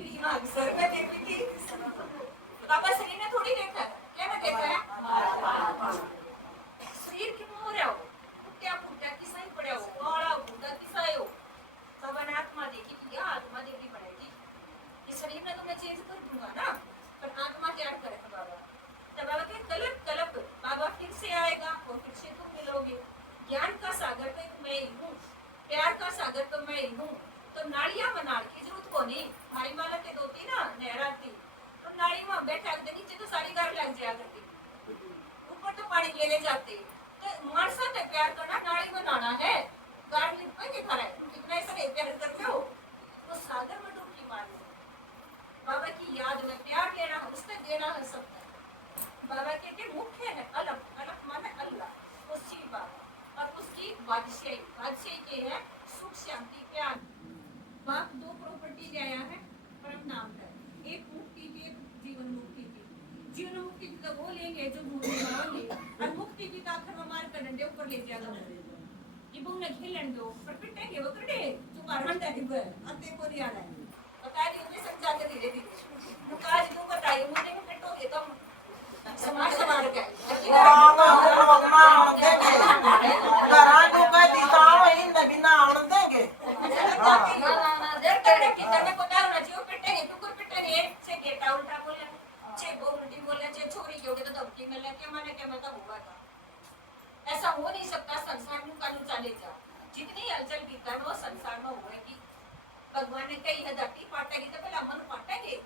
हाँ, सर में देखी थी। बाबा श्री ने थोड़ी देखा है, क्या ना देखा है? शरीर की मोह रहा हो, कुत्या कुत्या की सही पड़ा हो, काला कुत्ता की सही हो। बाबा ने आत्मा देखी कि यह आत्मा देखनी पड़ेगी। इस शरीर में तो मैं चेंज कर दूंगा ना, पर आत्मा क्या करेगा बाबा? तब बाबा के कलप कलप, बाबा फिर से आएगा और फिर से तुम मिलोगे। ज्ञान का सागर तो मैं ही हूँ, प्यार का सागर तो मैं ही हूँ। तो नालियां बनाने की जरूरत को नहीं। हमारी माला के दो थी ना नहराती, तो नाली में बैठा के नीचे तो सारी गार लग जाया करती, ऊपर तो पानी ले ले जाते। तो मानसा ने प्यार करना, नाली में नहाना है, गार लिप में खा रहा है, कितना ऐसा प्यार करते हो तो सागर में डुबकी मारनी। बाबा की याद में प्यार लेना है, उससे देना है सबका। बाबा के मुख्य है अलग, अलग माने अल्लाह, उसी बाबा और उसकी बादशाही, बादशाही के है सुख शांति प्यार। बाप दो प्रॉपर्टी आया है परम नाम है, एक मुक्ति की, एक जीवन मुक्ति की। जीवन मुक्ति की तो वो लेंगे जो भूल जाओगे, और मुक्ति की तो आखिर में मार कर डंडे ऊपर ले जाएगा। ये बुम ने खेलन दो पर पिटेंगे वो कड़े जो कारण दैनिक है अंते को नहीं आना है। बता दी उन्हें समझा के धीरे धीरे मुकाज तुम बताइए मुझे में पिटोगे तुम समाज समाज के वांगा मम्मा देंगे घरां को कह दी ताव इन बिना आवन देंगे ना ना ना देर तक किधर में पता होना चाहिए पिटेंगे तू को पिटेंगे से गेटा उल्टा बोले छे बोलती बोले छे छोरी क्यों तो धमकी मिले के माने के मैं तो हुआ था। ऐसा हो नहीं सकता, संसार में कानून चले जा जितनी हलचल भीतर वो संसार में होगी। भगवान ने कही है धरती पाटेगी तो पहले मन पाटेगी,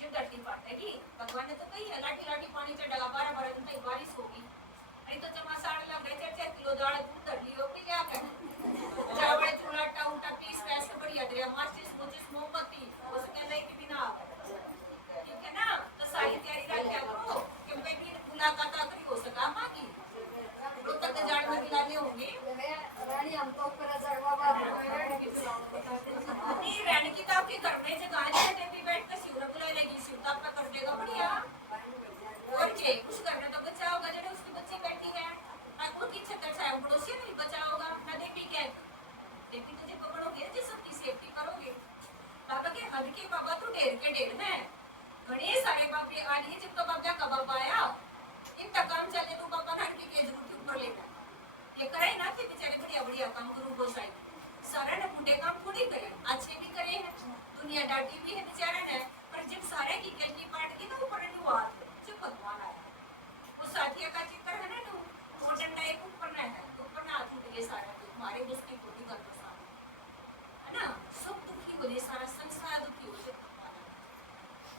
जो धरती पाटेगी भगवान ने तो कही है लाठी लाठी पानी चढ़ेगा 12-12 दिन तक बारिश होगी। अरे तो जमा साड़ लग गए 4-4 किलो दाल दूध धर लियो पी क्या कर चावल चूल्हा टाउटा पीस कैसे बढ़िया दरिया माचिस मुचिस मोमबत्ती उसके नहीं कि बिना ठीक है ना। तो सारी तैयारी रख करो कि मैं भी मुलाकात आखिरी हो सका मां की तो तक जान में मिलाने होंगे रानी हमको ऊपर जड़वा बाबा नहीं रहने की तो आपके घर में जगह है देवी बैठ के शिव बुला लेगी, शिव तो आपका कर देगा बढ़िया। और के उस घर में तो बच्चा होगा जो उसकी बच्ची बैठी है, आपको की छतर छाया पड़ोसी नहीं बचा होगा ना देवी के देवी तुझे पकड़ोगे जिस सबकी सेफ्टी करोगे। बाबा के हद के बाबा तो ढेर के ढेर में बड़े सारे बाप ये आ लिए जब तो बाबा का बाबा आया इनका काम चले तो बाबा ना इनकी के जरूरत ऊपर लेना ये करे ना कि बेचारे बढ़िया बढ़िया काम गुरु गोसाई सारा ने बूढ़े काम थोड़ी करे, अच्छे भी करे हैं, दुनिया डांटी भी है बेचारे ने, पर जब सारे की गल की पाट की तो ऊपर नहीं हुआ जब भगवान आया वो साथिया का चित्र है ना तो वो डंडा एक ऊपर ना है ऊपर ना हाथ उठ गए सारा तो तुम्हारे मुश्किल को भी कर दो सारा है ना सब दुखी हो जाए सारा संसार दुखी हो जाए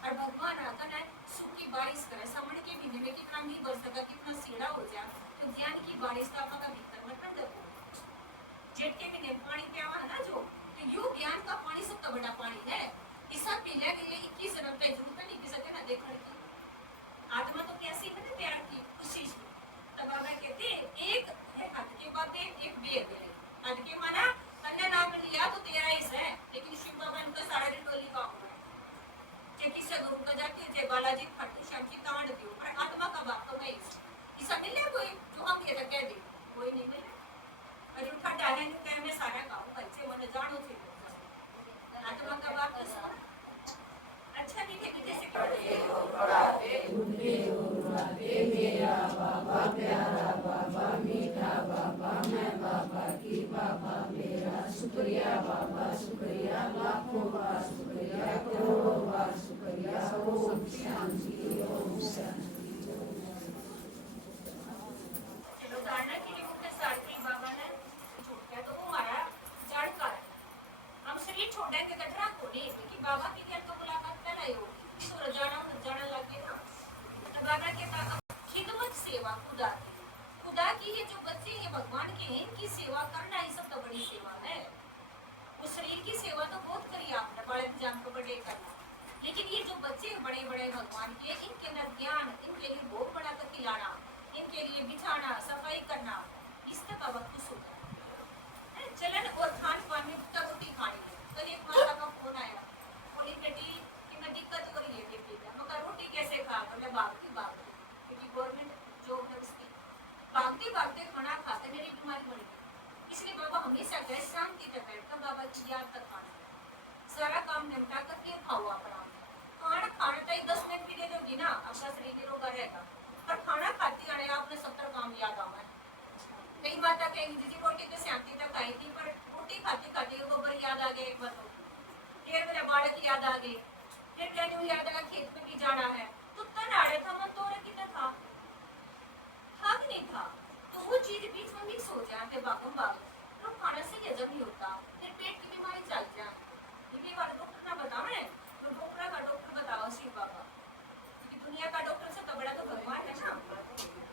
और भगवान आता ना सुख की बारिश करे सामने के महीने में कितना नहीं बरस सका कितना सीढ़ा हो जाए तो ज्ञान की बारिश का आपका भीतर में ठंडक हो। जेठ के महीने पानी प्यावा है ना जो तो यो ज्ञान का पानी सबसे बड़ा पानी है। इसा पीने के लिए 21 जन्म तक जरूरत नहीं पी सके ना देखने की आत्मा तो कैसी है ना प्यार की उसी से तब बाबा कहते एक है हद के बाद एक बेर है हद के माना अन्य नाम लिया तो तेरा ही है लेकिन शिव बाबा इनका सारा दिन टोली का हुआ जे किसी गुरु का जाके जे बालाजी खट्टू श्याम की तांड दियो पर आत्मा का बाप तो नहीं इसा मिले कोई जो हम ये कह दे कोई नहीं मिले और उठा डाले तो कह मैं सारा गाँव बच्चे मन जानो थे आत्मा का बाप तो अच्छा मीठे मीठे से पढ़ाते उठे उड़ाते मेरा बाबा प्यारा बाबा मीठा बाबा मैं बाबा की बाबा मेरा शुक्रिया बाबा शुक्रिया लाखों बार शुक्रिया करोड़ों बार शुक्रिया ओम शांति ओम शांति। चलो धारणा के लिए मुझे सारथी बाबा ने छोड़ा तो वो हमारा जानकार हम शरीर छोड़ने के कटरा को नहीं क्योंकि बाबा की देर तो मुलाकात पहले ही होगी तो जाना लगे ना तो बाबा कहता खिदमत सेवा खुदा की ये जो बच्चे ये भगवान के हैं इनकी सेवा करना ही सब तो बड़ी सेवा है। उस शरीर की सेवा तो बहुत करी आपने बड़े जान को बड़े करना लेकिन ये जो बच्चे बड़े बड़े भगवान के इनके अंदर ज्ञान इनके लिए भोग बना कर खिलाना इनके लिए बिछाना सफाई करना इससे बाबा खुश होता है। चलन और खान पान में पुता रोटी खानी है कल एक माता का फोन आया बोली बेटी कि मैं दिक्कत हो रही है बेटी का मगर रोटी कैसे खा बोले भागती क्योंकि गवर्नमेंट जॉब है उसकी भागते खाना खाते मेरी बीमारी बन गई इसलिए बाबा हमेशा गए शांति से बैठकर बाबा की याद तक खाना सारा काम निपटा करके खाओ आपका शरीर निरोगा रहेगा। पर खाना खाती आने आपने 70 काम याद आवा है। कई बात कहेंगी दीदी रोटी तो शांति तक आई थी, पर रोटी खाती खाती गोबर याद आ गया एक बार, तो फिर मेरे बालक याद आ गए, फिर कहने याद आया खेत में भी जाना है, तो तन आड़े था मन तो कितना था कि नहीं था। तो वो चीज बीच में मिक्स हो जाते बागम बाग, तो खाना से हजम नहीं होता, फिर पेट की बीमारी चल जाए। ये वाला डॉक्टर ना बताओ है, तो डॉक्टर का डॉक्टर बताओ शिव बाबा, क्योंकि दुनिया का डॉक्टर से तो बड़ा तो भगवान है ना।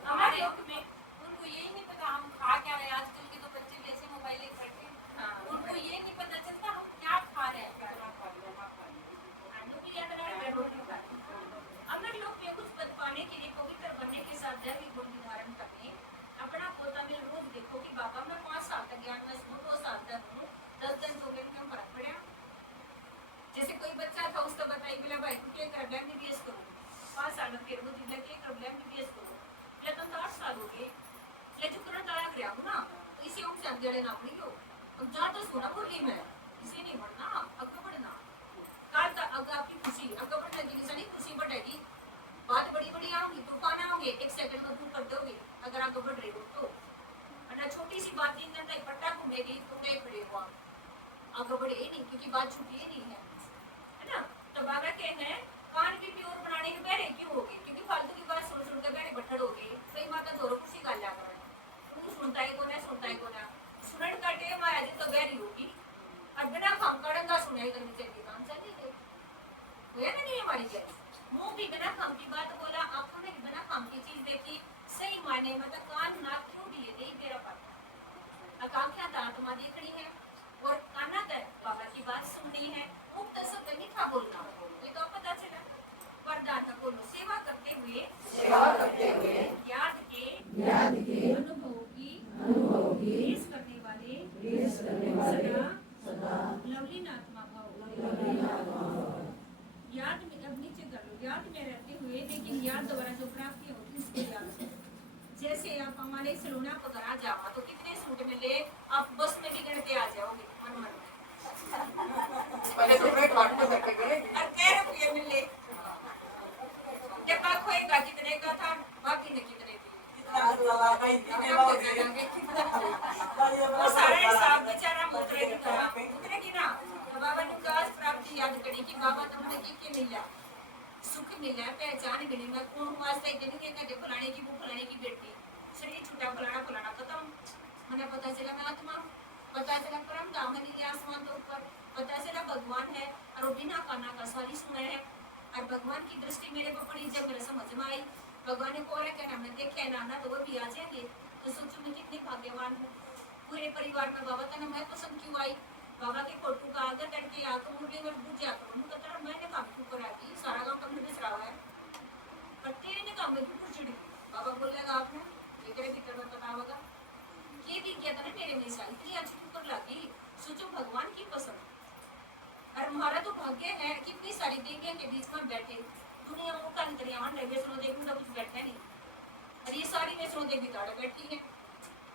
हमारे युग में उनको यही नहीं पता हम खा क्या रहे हैं। आजकल के तो बच्चे जैसे मोबाइल लेकर बैठे हैं, उनको ये नहीं पता चलता हम क्या खा रहे हैं। अगर लोग पे कुछ बच पाने के लिए पवित्र बनने के साथ दैविक गुण धारण करने अपना पोता में रोज देखो कि बाबा मैं 5 साल तक ज्ञान में हूँ, 2 साल तक हूँ, 10 दिन तो में फर्क पड़ा। जैसे कोई बच्चा था उसको बताई बोला भाई तू क्या कर MBBS करो, 5 साल में फिर वो जिला क्या कर MBBS करो, या तुम 8 साल हो गए या जो तुरंत आया गया हूँ ना, तो इसी उम्र से आप जड़े ना पड़ी हो। अब जा तो सोना बोली मैं इसे नहीं बढ़ना, आगे बढ़ना। काल तक अगर आपकी खुशी आगे बढ़ने की निशानी खुशी बढ़ेगी, बात बड़ी बड़ी आऊंगी, तूफान आओगे, 1 सेकंड में तू कर दोगे अगर आगे बढ़ रही हो तो। और छोटी सी बात दिन तक पट्टा घूमेगी तो कहीं खड़े हो आप, आगे बढ़े ही नहीं, क्योंकि बात छुट्टी ही नहीं है ना। तो बाबा कहते हैं कान भी प्योर बनाने के बहरे क्यों होगी, क्योंकि फालतू की बात सुन सुन के बहरे बट्ठड़ हो गए। कई माता दोनों खुशी कर लिया करें, तू सुनता है को ना सुनता है को ना, सुनने का टेम आया दिन तो बहरी होगी, और बिना काम कड़ंगा सुनाई करनी चाहिए, काम चलती है हुआ ना नहीं हमारी जैसे। मुंह भी बिना काम की बात बोला, आंखों में बिना काम की चीज देखी, सही मायने मतलब कान नाक क्यों दिए थे तेरा पाता। आकांक्षा तो आत्मा देखनी है और काना तक बाबा की बात सुननी है, मुक्त शब्द मीठा बोलना, ये तो पता चला। वरदान को सेवा करते हुए याद के अनुभव की रेस करने वाले सदा लवली नात्मा भाव याद में, अब नीचे कर लो, याद में रहते हुए लेकिन याद द्वारा जो प्राप्ति होती है उसको याद करो। जैसे आप हमारे सलोना पर आ जाओ तो कितने सूट मिले, आप बस में भी गिनते आ जाओगे मन मन पहले तो पेट काटने करके गए और 13 रुपये मिले। डब्बा खोएगा कितने का था, बाकी ने कितने दिए, कितना लगा कहीं कितने वो सारा हिसाब बेचारा उतरेगी ना, उतरेगी ना। तो बाबा ने कहा प्राप्ति याद करी कि बाबा तुमने क्या मिला, सुख मिला, पहचान मिली, मैं कौन वास्ते इतनी के कहते फलाने की वो फलाने की बेटी, शरीर छूटा फलाना फलाना खत्म। मैंने पता चला मैं आत्मा, पता चला परम धाम है आसमान के ऊपर, पता चला भगवान है और बिना काना का सारी सुना है। और भगवान की दृष्टि मेरे पर पड़ी जब मेरे समझ में आई, भगवान ने कोरा क्या हमने देखे ना तो वो भी आ जाएंगे। तो सोचो मैं कितनी भाग्यवान हूँ, पूरे परिवार में बाबा का मैं पसंद क्यों आई, बाबा के फोटो का आगे करके आकर मुरली में बुझ जाकर उनका तरह मैंने काम क्यों करा दी, सारा काम तुमने बिसरा हुआ है, पर तेरे ने काम में क्यों चिड़ी। बाबा बोलेगा आपने ये तेरे भीतर में पता होगा, ये भी किया था ना मेरे में ईसा इतनी अच्छी ठुकर लगी। सोचो भगवान की पसंद, और हमारा तो भाग्य है कि इतनी सारी देवियों के बीच में बैठे, दुनिया में का अंतर्यान है, वैष्णो देवी का कुछ बैठा नहीं, और ये सारी वैष्णो देवी ताड़ा बैठी है।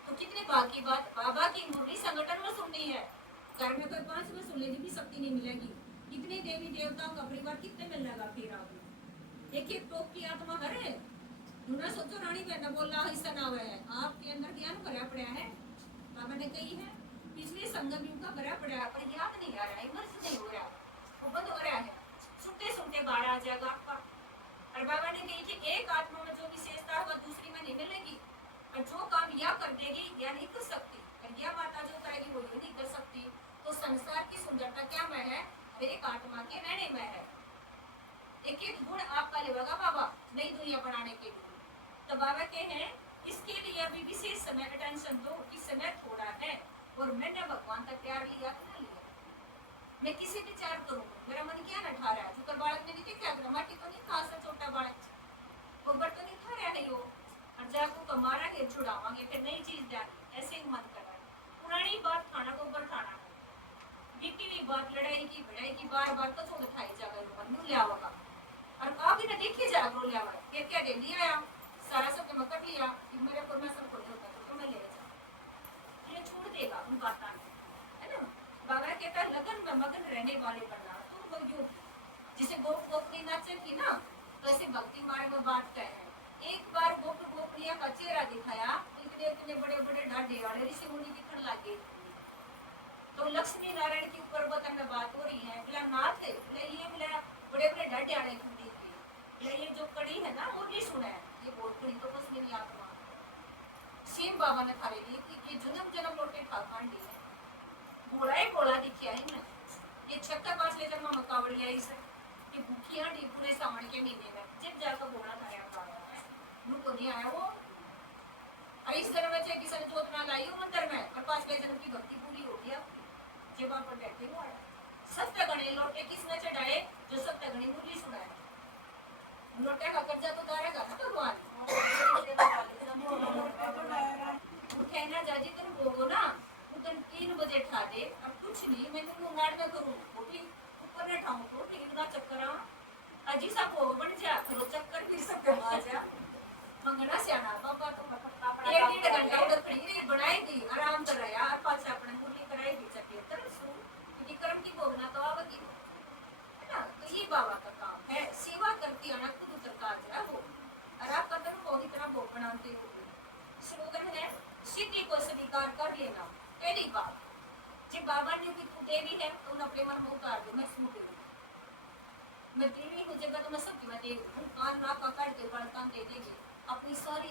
तो कितने भाग की बात, बाबा की मुरली संगठन में सुननी है, घर में कोई 5 में सुनने की भी शक्ति नहीं मिलेगी। कितने देवी देवताओं का परिवार कितने मिलने का फिर आप एक एक टोप की आत्मा करे ना। सोचो रानी बहन बोला हिस्सा ना हुआ है, आपके अंदर ज्ञान भरा पड़ा है, बाबा ने कही है पिछले संगम युग का भरा पड़ा है, पर याद नहीं आ रहा है, इमर्स नहीं हो रहा, वो बंद हो रहा है, सुनते सुनते बाहर आ जाएगा आपका। और बाबा ने कही कि एक आत्मा में जो विशेषता है वह दूसरी में नहीं मिलेगी, और जो काम यह कर देगी यह नहीं कर सकती, और यह माता जो करेगी वो नहीं कर सकती। तो संसार की सुंदरता क्या में है, एक आत्मा के रहने में है। एक एक गुण आपका लेगा बाबा नई दुनिया बनाने के लिए। तो बाबा के हैं इसके लिए अभी विशेष समय अटेंशन दो कि समय थोड़ा है और मैंने भगवान का प्यार लिया कि ना लिया, मैं किसी विचार करूँ, मेरा मन क्या न ठा रहा है, जो बालक ने नहीं क्या करा, माटी तो नहीं खा सा छोटा बालक, गोबर तो नहीं खा रहा है वो, और जाको कमारा के छुड़ावांगे फिर नई चीज डाली, ऐसे ही मन कर रहा है। पुरानी बात खाना गोबर खाना, बीती हुई बात लड़ाई की भिड़ाई की बार बार तो छोड़ खाई जाकर मन नू लिया होगा, और काफी न देखिए जागरो लिया हुआ ये क्या दे लिया आया सारा सब जमा कर लिया कि मेरे परमेश्वर को होता तो मैं ले जा, ये छोड़ देगा उन बातों है ना। बाबा कहता लगन में मगन रहने वाले बनना, तुम वो जो जिसे गोप गोपनी नाचन की ना, तो ऐसे भक्ति मार्ग में बांटते हैं। एक बार गोपिया का चेहरा दिखाया, इतने इतने बड़े बड़े ढाढे वाले ऋषि मुनि दिखने लगे। तो लक्ष्मी नारायण की पर्वत में बात हो रही है, बोला नाथ है, बोला ये बोला बड़े बड़े ढाढे वाले खुदी थी, बोला ये जो कड़ी है ना वो नहीं सुना है, ये बहुत कड़ी तो कुछ नहीं आत्मा। शिव बाबा ने थारे ली कि जन्म जन्म लोटे ठाकांडी है, बोला ही बोला दिखिया ही ना, ये छक्का पास ले जन्म मकावड़ लिया इसे, ये भूखियां डी पूरे सावन के महीने में जब जाकर बोला आया तो नहीं आया वो। और इस तरह में किसी ने जोत ना लाई हो मंदिर में, और 5 जन्म की भक्ति पूरी हो गया, जब वहां पर बैठे हो आया। सत्य गणे लौटे किसने चढ़ाए, जो सत्य गणे मुरली सुनाए। लौटे का कर्जा तो उतारेगा ना भगवान। उठे ना जाजी तुम भोगो ना, उधर 3 बजे ठा दे, अब कुछ नहीं मैं तुम गाड़ में करूँ, उठी ऊपर ने ठाऊं तो टिकट का चक्कर अजी सा भोग बन जा, करो चक्कर फिर सब करवा जा। मंगना सियाना बाबा तो 1-1.5 घंटा उधर खड़ी रही, बनाएगी आराम कर रहा यार, पाछा अपने मुरली कराएगी चक्कर तरसू, क्योंकि कर्म की भोगना तो आवगी है ना। तो ये बाबा का काम है, सेवा करती आना खुद उतरता है वो, और आप कदम को इतना भोग बनाते हो। स्लोगन है सिद्धि को स्वीकार कर लेना। पहली बात जब बाबा ने की तू देवी है तो उन अपने मन में उतार दो, मैं स्मृति हूँ, मैं देवी हूँ जगत में सबकी मैं देवी हूँ, कान नाक का काट के बड़कान दे देगी अपनी सारी